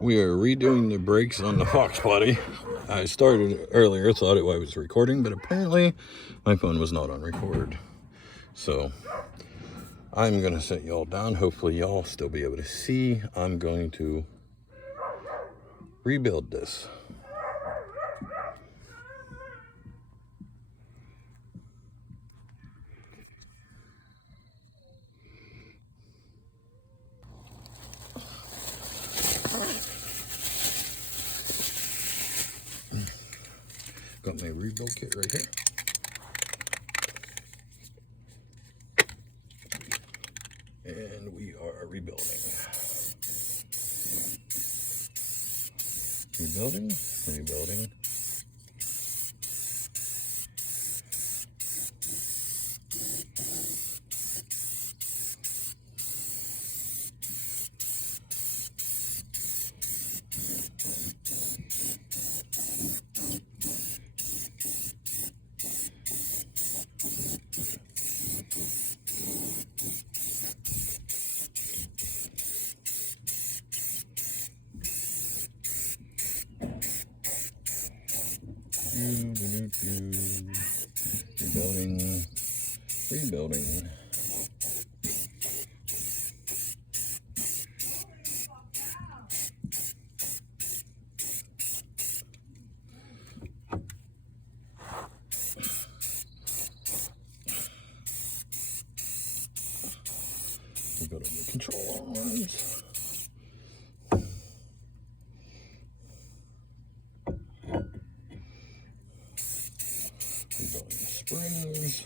We are redoing the brakes on the Fox Body. I started earlier, thought I was recording, but apparently my phone was not on record. So I'm going to set y'all down. Hopefully y'all still be able to see. I'm going to rebuild this. Got my rebuild kit right here. And we are rebuilding. Rebuilding, rebuilding. Rebuilding, rebuilding. Rebuilding the control arms. Rebuilding the springs.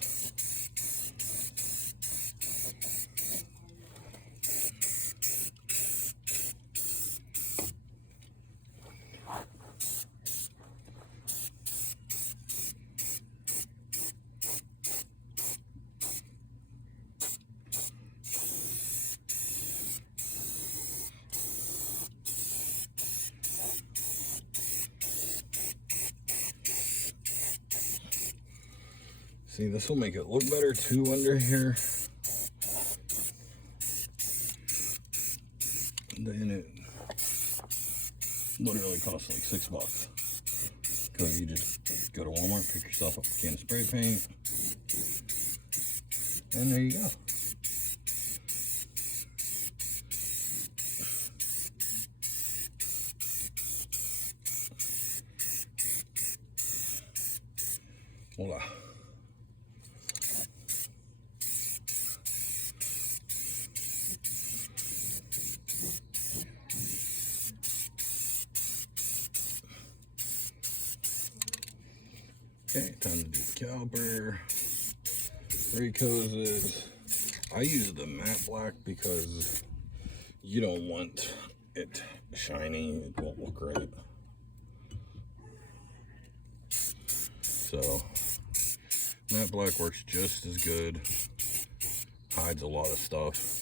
See, this will make it look better too under here. Then it literally costs like $6. Because you just go to Walmart, pick yourself up a can of spray paint, and there you go. Voila. Okay, time to do the caliper, brake hoses. I use the matte black because you don't want it shiny, it won't look right. So, matte black works just as good, hides a lot of stuff.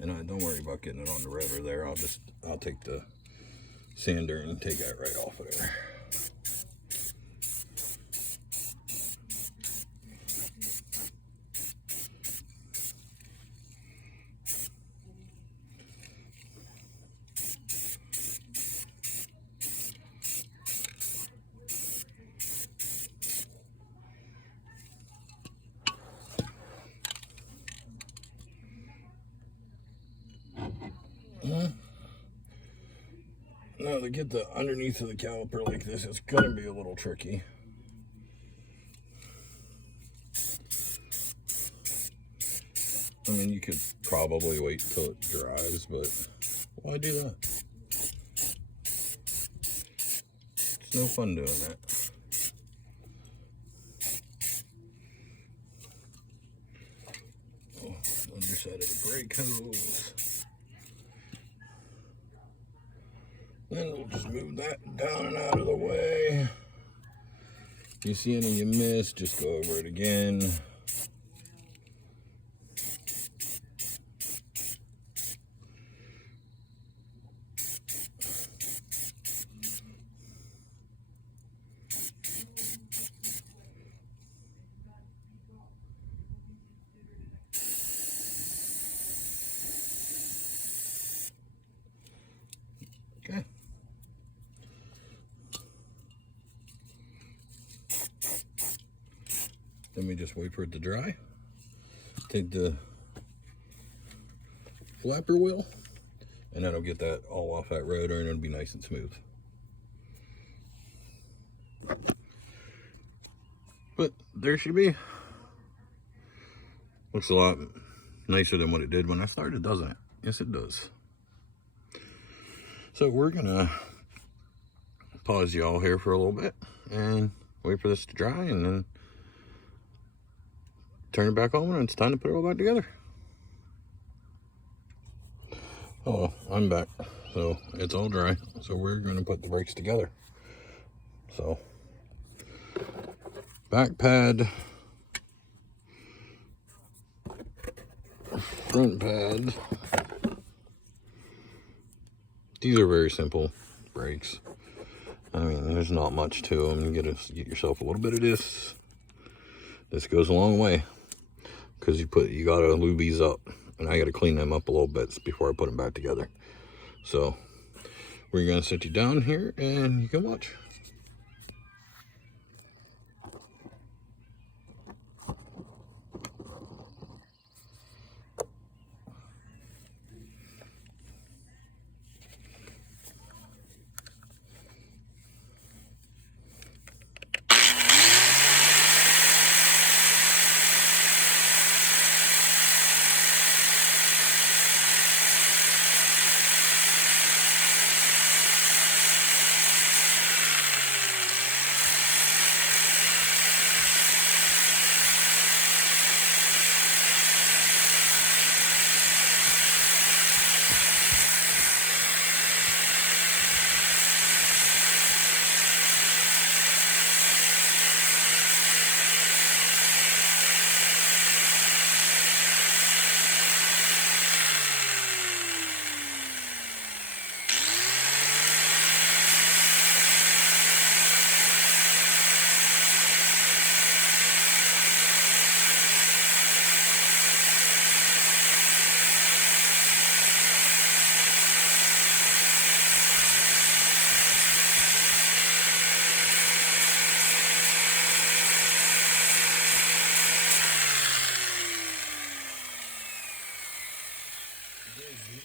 And don't worry about getting it on the rotor there. I'll take the sander and take that right off of there. Now to get the underneath of the caliper like this, it's gonna be a little tricky. I mean, you could probably wait till it dries, but why do that? It's no fun doing that. Oh, underside of the brake hose. Then we'll just move that down and out of the way. If you see any you miss, just go over it again. Then we just wait for it to dry. Take the flapper wheel, and that'll get that all off that rotor, and it'll be nice and smooth. But there should be. Looks a lot nicer than what it did when I started, doesn't it? Yes, it does. So we're gonna pause y'all here for a little bit and wait for this to dry, and then turn it back on when it's time to put it all back together. Oh, I'm back. So it's all dry. So we're gonna put the brakes together. So back pad, front pad. These are very simple brakes. I mean, there's not much to them. You get yourself a little bit of this. This goes a long way, because you gotta lube these up, and I gotta clean them up a little bit before I put them back together. So we're gonna sit you down here and you can watch.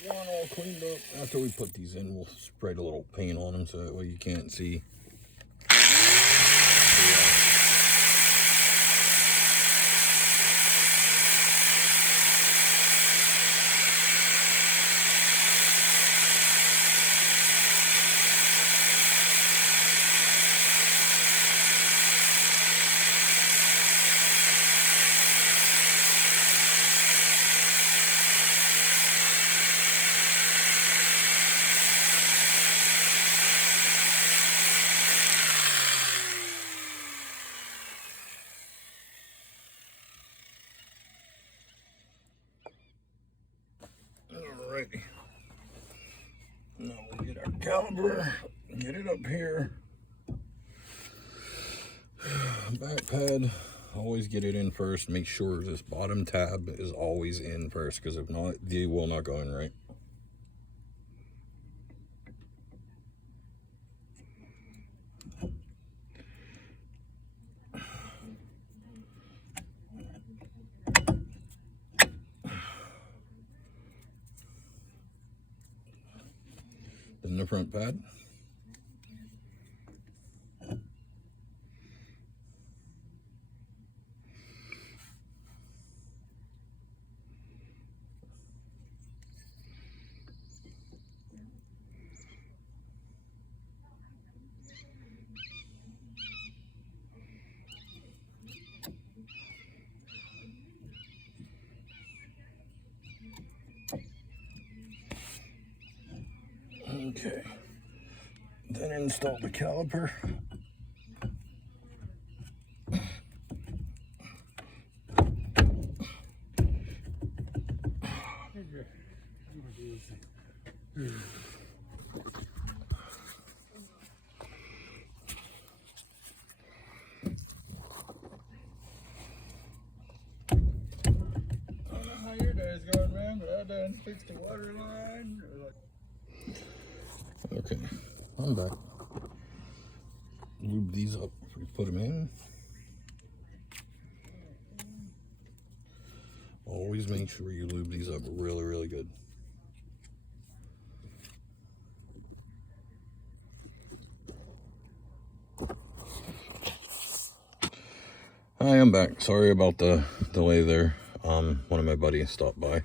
One all cleaned up. After we put these in, we'll spray a little paint on them so that way you can't see. Alrighty. Now we'll get our caliper, get it up here. Back pad, always get it in first. Make sure this bottom tab is always in first, because if not, they will not go in right. Then the front pad. Okay, then install the caliper. How your day's going, man? I done fixed the water line. Okay, I'm back. Lube these up before we put them in. Always make sure you lube these up really, really good. Hi, I'm back. Sorry about the delay there. One of my buddies stopped by,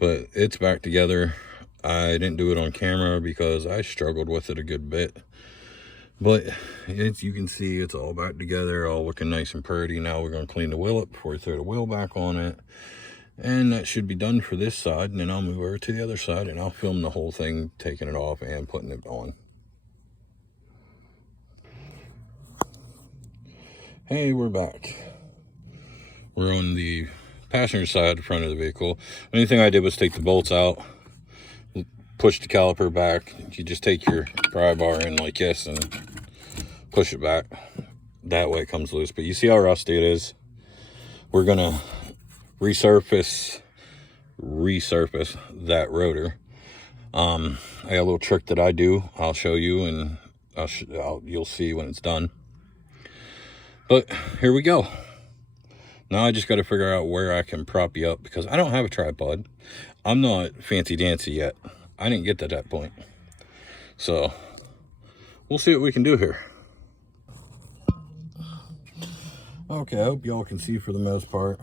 but it's back together. I didn't do it on camera because I struggled with it a good bit, but you can see it's all back together, all looking nice and pretty. Now we're going to clean the wheel up before we throw the wheel back on it, and that should be done for this side. And then I'll move over to the other side and I'll film the whole thing, taking it off and putting it on. Hey, we're back. We're on the passenger side, front of the vehicle. The only thing I did was take the bolts out, push the caliper back. You just take your pry bar in like this and push it back. That way it comes loose. But you see how rusty it is. We're gonna resurface that rotor. I got a little trick that I do. I'll show you, and you'll see when it's done. But here we go. Now I just got to figure out where I can prop you up, because I don't have a tripod. I'm not fancy dancy yet. I didn't get to that point. So we'll see what we can do here. Okay, I hope y'all can see for the most part.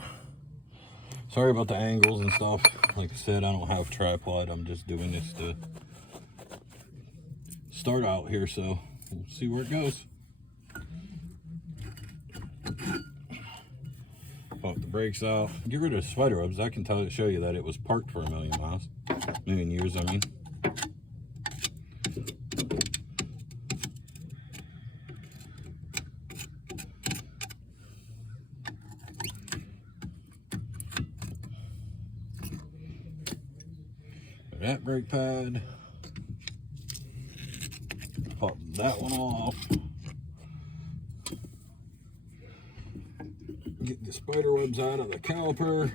Sorry about the angles and stuff. Like I said, I don't have a tripod. I'm just doing this to start out here, so we'll see where it goes. Pop the brakes out. Get rid of the spider webs. I can show you that it was parked for a million years, I mean. That brake pad. Pop that one off. Get the spider webs out of the caliper.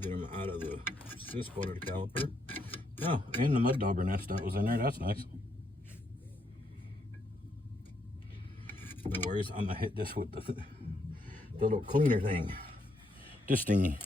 Get them out of this part of the caliper. Oh, and the mud dauber nest that was in there. That's nice. No worries. I'm gonna hit this with the little cleaner thing. This thingy.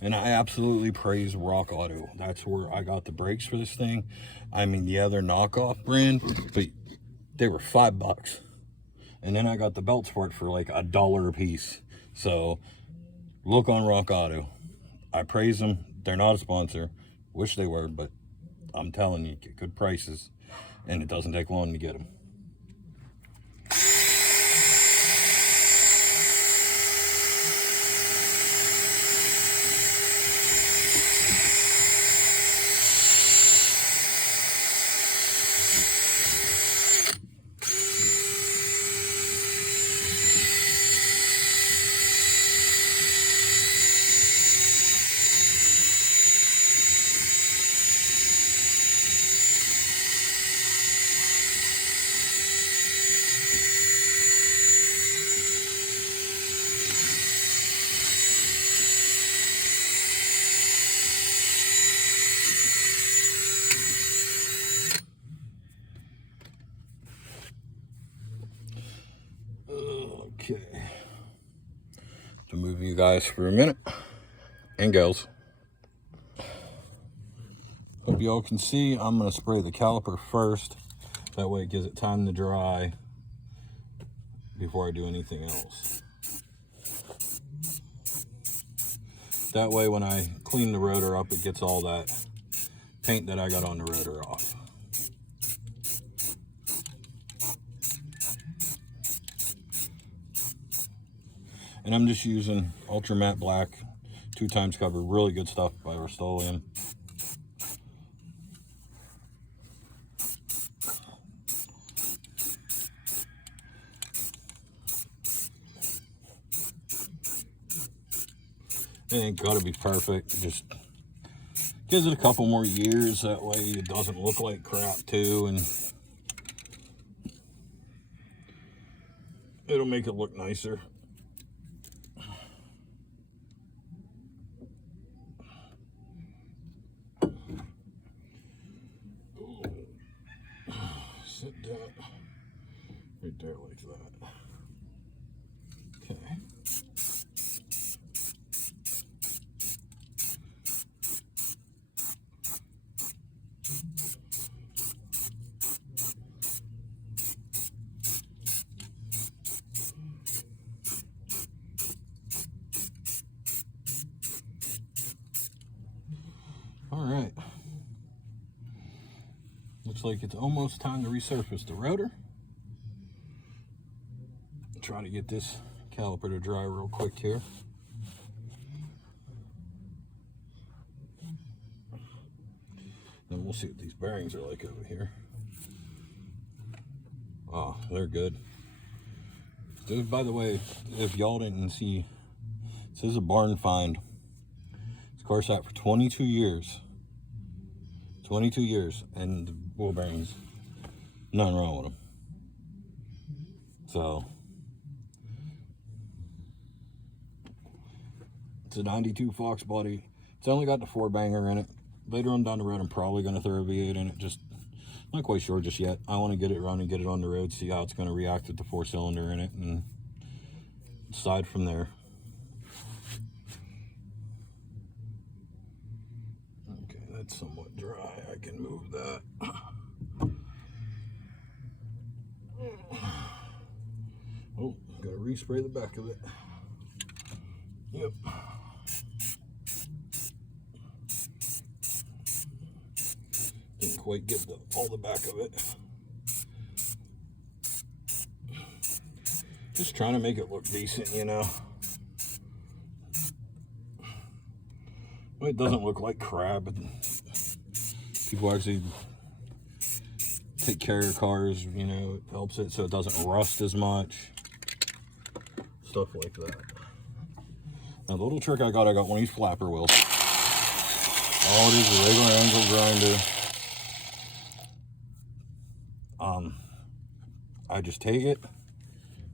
And I absolutely praise Rock Auto. That's where I got the brakes for this thing. I mean, yeah, they're knockoff brand, but they were $5. And then I got the belts for it for like $1 a piece. So look on Rock Auto. I praise them. They're not a sponsor. Wish they were, but I'm telling you, get good prices. And it doesn't take long to get them. Okay, to move you guys for a minute, and girls. Hope y'all can see. I'm going to spray the caliper first. That way it gives it time to dry before I do anything else. That way when I clean the rotor up, it gets all that paint that I got on the rotor off. And I'm just using Ultra Matte Black, 2x cover, really good stuff by Rust-Oleum. It ain't gotta be perfect, just gives it a couple more years, that way it doesn't look like crap too, and it'll make it look nicer. Sit down right there like that. Okay. All right. Looks like it's almost time to resurface the rotor. Try to get this caliper to dry real quick here. Then we'll see what these bearings are like over here. Oh, they're good. By the way, if y'all didn't see, this is a barn find. This car sat for 22 years. 22 years, and the wheel bearings, nothing wrong with them. So, it's a 92 Fox body. It's only got the 4-banger in it. Later on down the road, I'm probably going to throw a V8 in it. Just not quite sure just yet. I want to get it running, get it on the road, see how it's going to react with the 4-cylinder in it, and decide from there. Okay, that's somewhat dry. I can move that. Oh, gotta respray the back of it. Yep. Didn't quite get all the back of it. Just trying to make it look decent, you know. Well, it doesn't look like crap. People actually take care of cars, you know, it helps it so it doesn't rust as much. Stuff like that. Now, the little trick I got one of these flapper wheels. All it is a regular angle grinder. I just take it,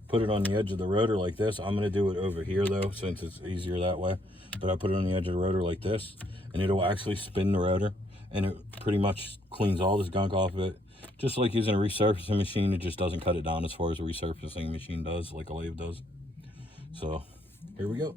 put it on the edge of the rotor like this. I'm going to do it over here though, since it's easier that way. But I put it on the edge of the rotor like this, and it'll actually spin the rotor, and it pretty much cleans all this gunk off of it. Just like using a resurfacing machine, it just doesn't cut it down as far as a resurfacing machine does, like a lathe does. So, here we go.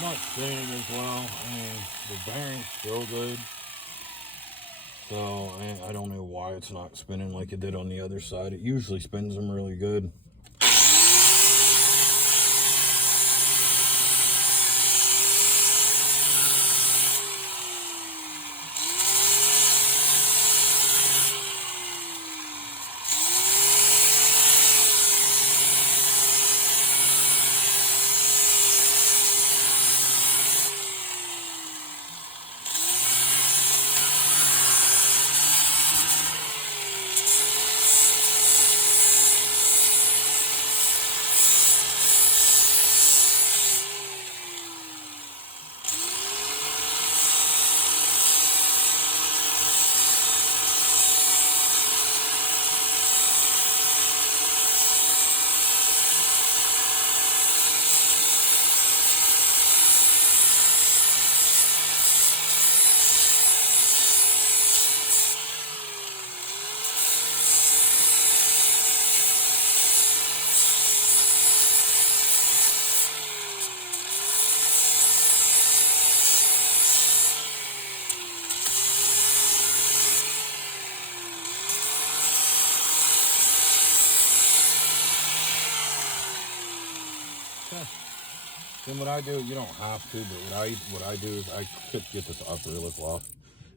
Not spinning as well, and the bearing's still good. So I don't know why it's not spinning like it did on the other side. It usually spins them really good. Then what I do, you don't have to, but what I do is I could get this upper lip off.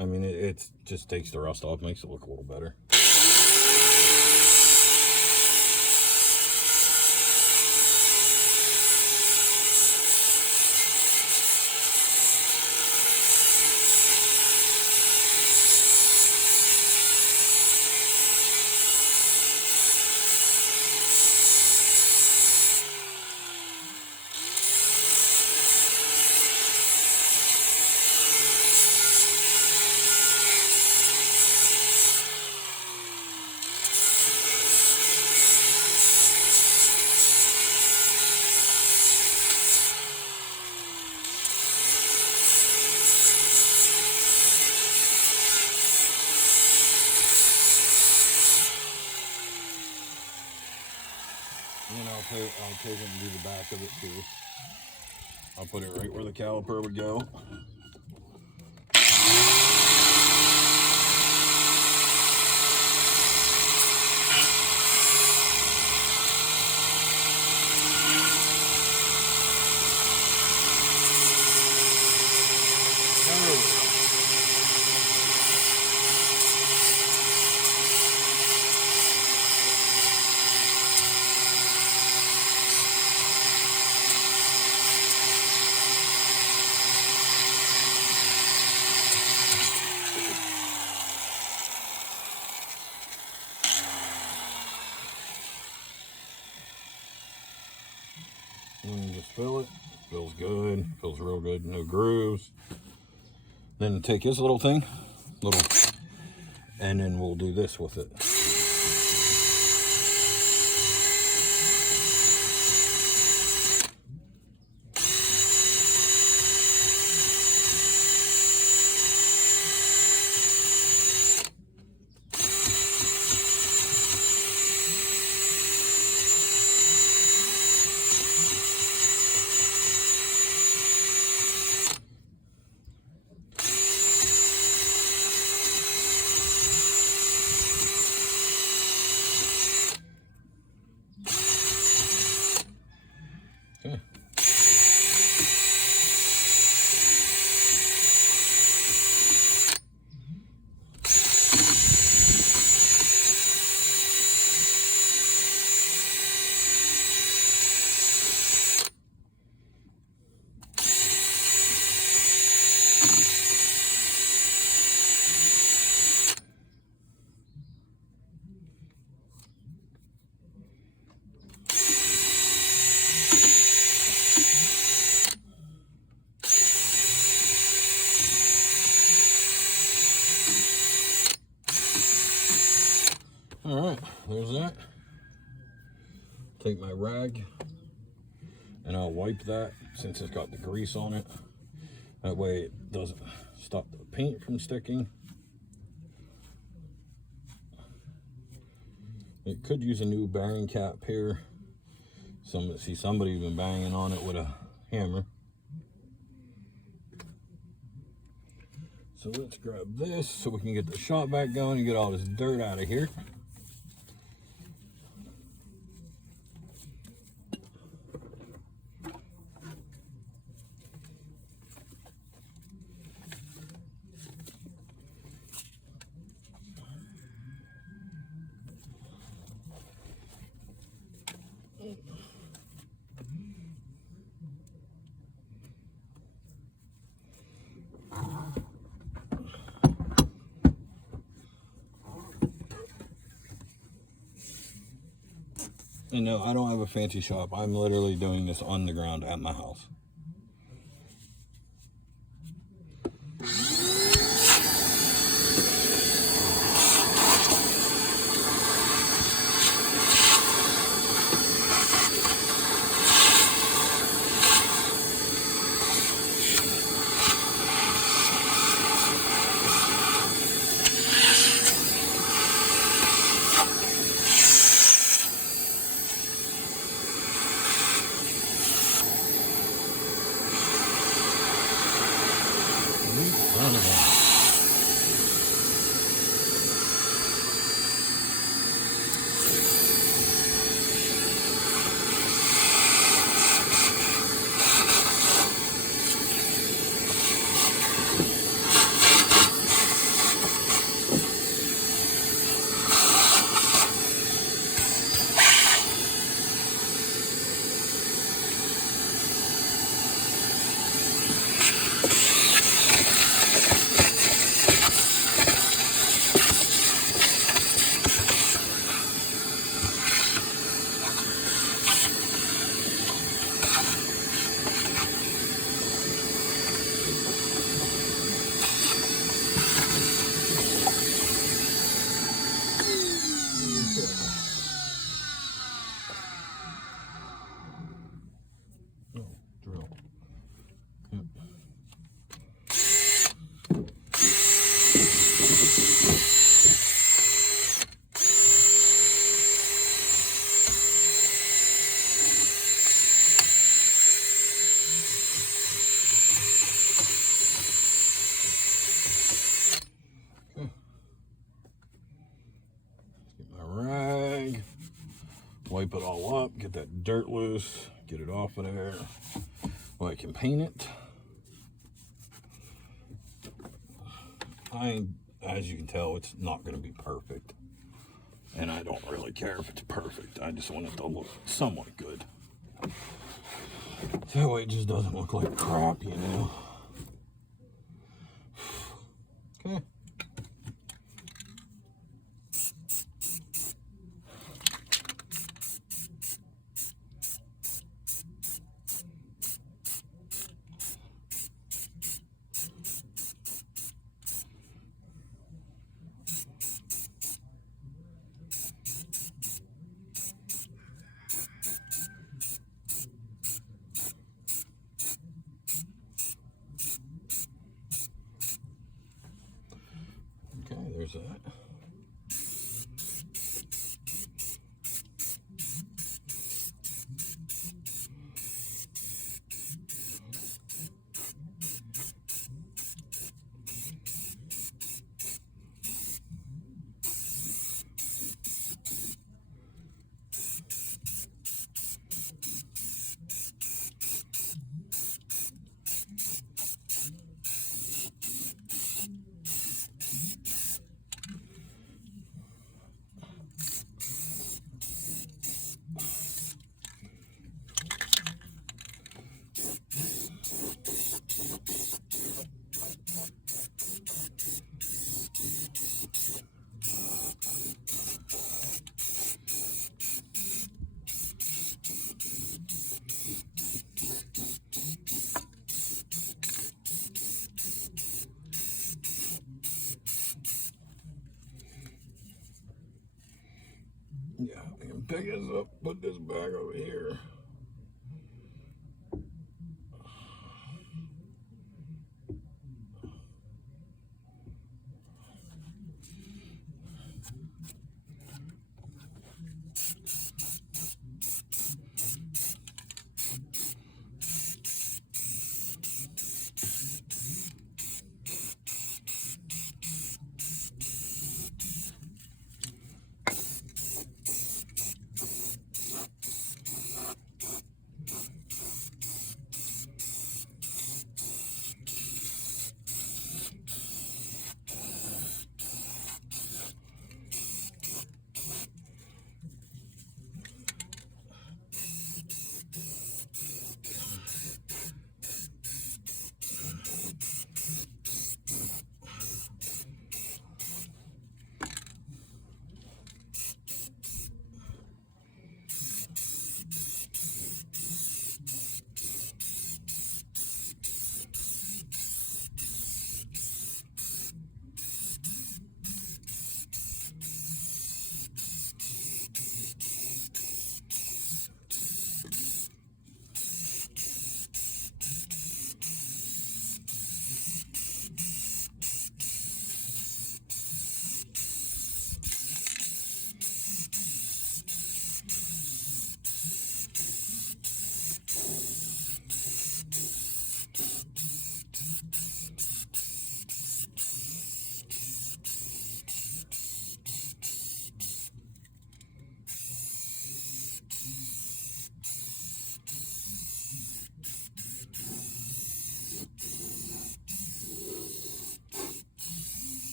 I mean, it just takes the rust off, makes it look a little better. And then I'll take it and do the back of it too. I'll put it right where the caliper would go. And you just fill it. Feels good. Feels real good. No grooves. Then take his little thing, and then we'll do this with it. Okay. All right, there's that. Take my rag and I'll wipe that since it's got the grease on it. That way it doesn't stop the paint from sticking. It could use a new bearing cap here. See somebody been banging on it with a hammer. So let's grab this so we can get the shop back going and get all this dirt out of here. And no, I don't have a fancy shop. I'm literally doing this on the ground at my house. Wipe it all up, get that dirt loose, get it off of there. Well, I can paint it. As you can tell, it's not going to be perfect. And I don't really care if it's perfect. I just want it to look somewhat good. That way it just doesn't look like crap, you know. Okay. There's that. Yeah, I can pick this up, put this back over here.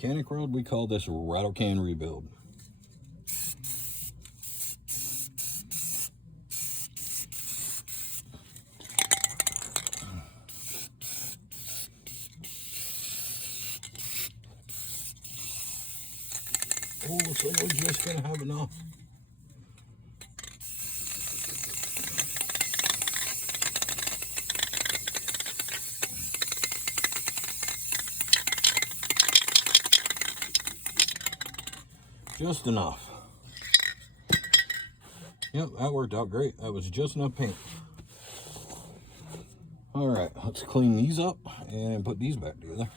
mechanic world, we call this rattle can rebuild. Oh, so we're just gonna have enough. Just enough. Yep, that worked out great. That was just enough paint. All right, let's clean these up and put these back together.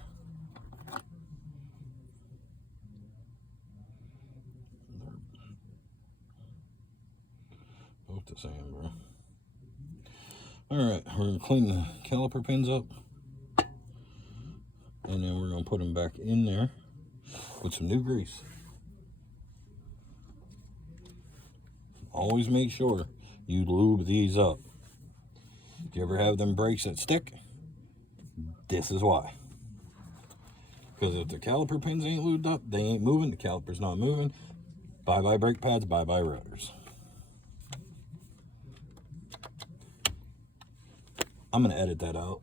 Both the same, bro. All right, we're gonna clean the caliper pins up, and then we're gonna put them back in there with some new grease. Always make sure you lube these up. If you ever have them brakes that stick, this is why. Because if the caliper pins ain't lubed up, they ain't moving, the caliper's not moving. Bye-bye brake pads, bye-bye rotors. I'm gonna edit that out.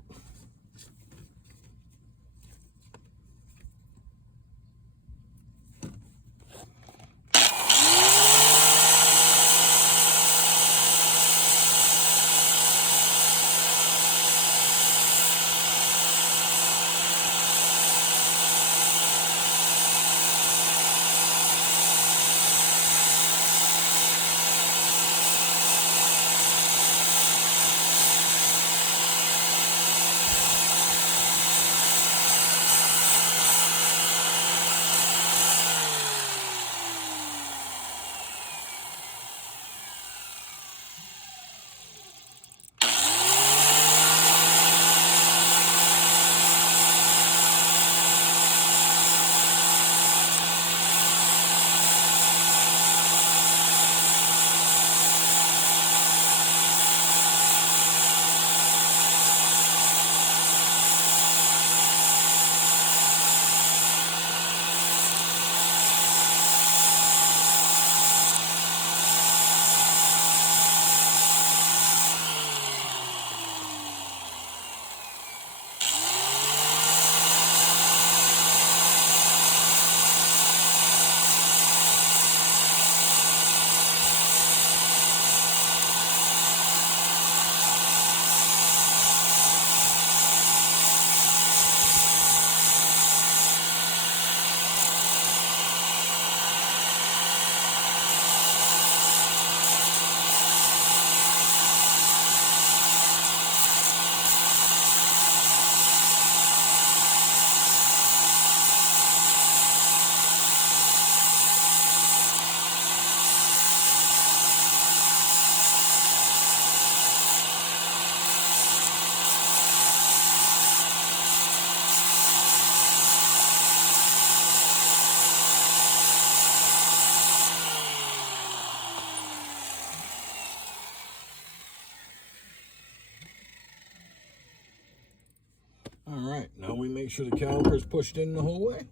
All right, now we make sure the caliper is pushed in the whole way.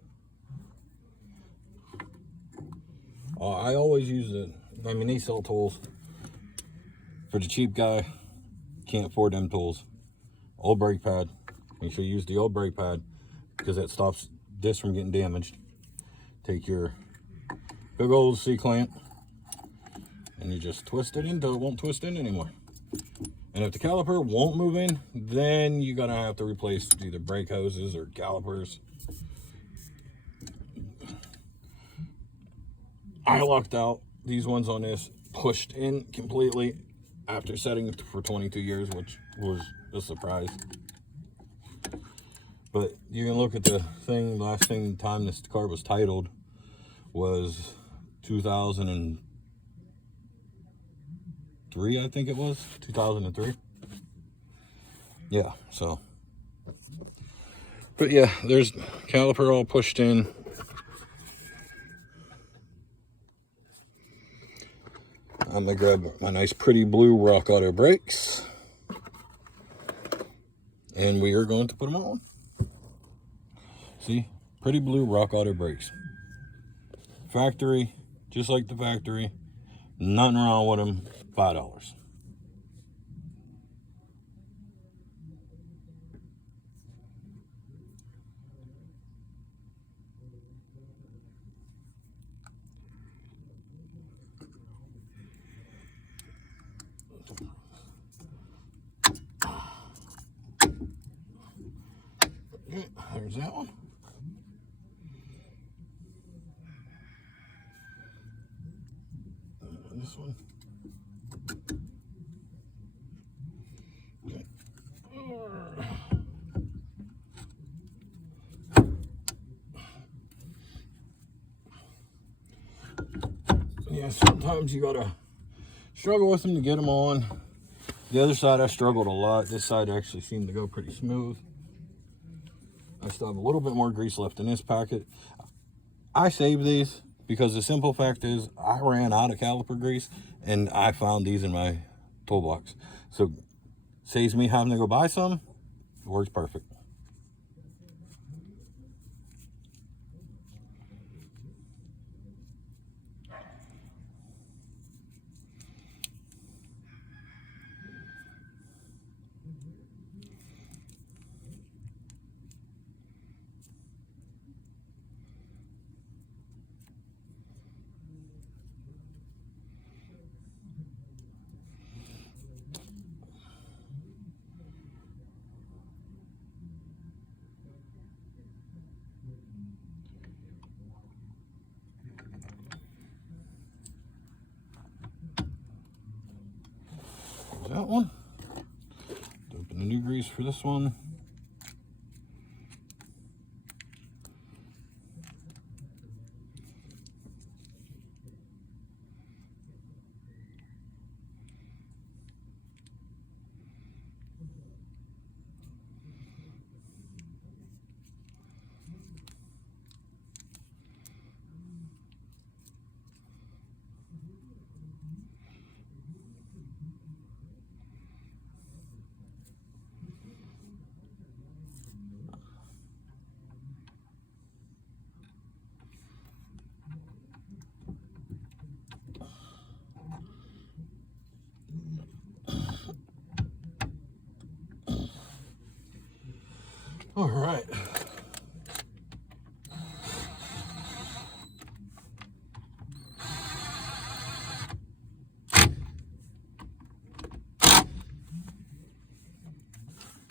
I always use they sell tools. For the cheap guy, can't afford them tools. Old brake pad. Make sure you use the old brake pad because that stops this from getting damaged. Take your big old C-clamp and you just twist it until it won't twist in anymore. And if the caliper won't move in, then you're gonna have to replace either brake hoses or calipers. I lucked out. These ones on this pushed in completely after setting it for 22 years, which was a surprise. But you can look at the thing, last time this car was titled was 2003, I think it was, 2003. Yeah, so. But yeah, there's caliper all pushed in. I'm gonna grab my nice pretty blue Rock Auto brakes. And we are going to put them on. See, Pretty Blue Rock Auto brakes. Factory, just like the factory. Nothing wrong with them. $5. Okay, there's that one. This one. Okay. Yeah, sometimes you gotta struggle with them to get them on. The other side I struggled a lot. This side actually seemed to go pretty smooth. I still have a little bit more grease left in this packet. I saved these because the simple fact is I ran out of caliper grease and I found these in my toolbox. So saves me having to go buy some. It works perfect. That one. Open the new grease for this one. All right.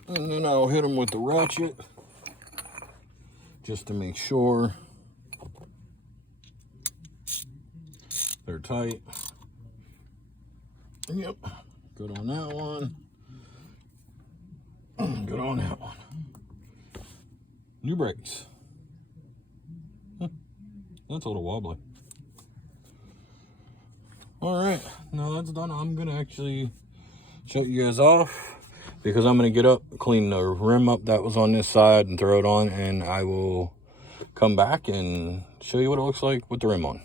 And then I'll hit them with the ratchet just to make sure they're tight. Yep, good on that one. Good on that one. New brakes. That's a little wobbly. All right, now that's done. I'm gonna actually shut you guys off because I'm gonna get up, clean the rim up that was on this side and throw it on, and I will come back and show you what it looks like with the rim on.